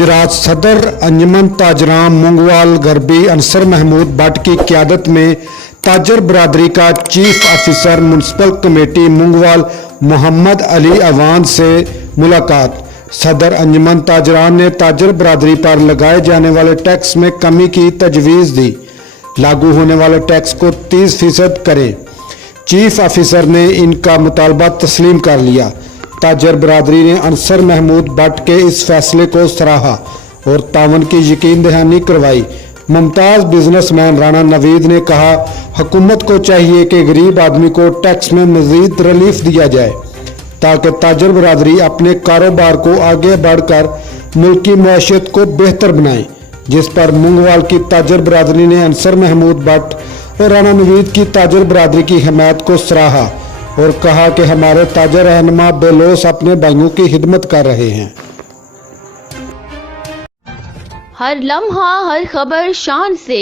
गुजरात सदर अंजुमन ताजरान मुंगवाल गरबी अंसर महमूद भट्ट की क़यादत में ताजर बरादरी का chief officer municipal committee Mungwal Mohammad Ali Awan से मुलाकात। सदर अंजुमन ताजरान ने ताजर बरादरी पर लगाए जाने वाले टैक्स में कमी की तजवीज़ दी। लागू होने वाले टैक्स को 30% करें। चीफ ऑफिसर ने इनका मुतालबा तस्लीम कर लिया। ताजर बरादरी ने अंसर महमूद भट्ट के इस फैसले को सराहा और तावन की यकीन दहानी करवाई। मुमताज़ बिजनेसमैन राणा नवीद ने कहा, हुकूमत को चाहिए कि गरीब आदमी को टैक्स में मज़ीद रिलीफ दिया जाए ताकि ताजर बरादरी अपने कारोबार को आगे बढ़कर मुल्क की मईशत को बेहतर बनाए। जिस पर मुंगवाल की ताजर बरादरी ने अंसर महमूद भट्ट और राणा नवीद की ताजर बरादरी की हिमायत को सराहा और कहा कि हमारे ताजर रहनुमा बेलौस अपने भाइयों की खिदमत कर रहे हैं। हर लम्हा हर खबर शान से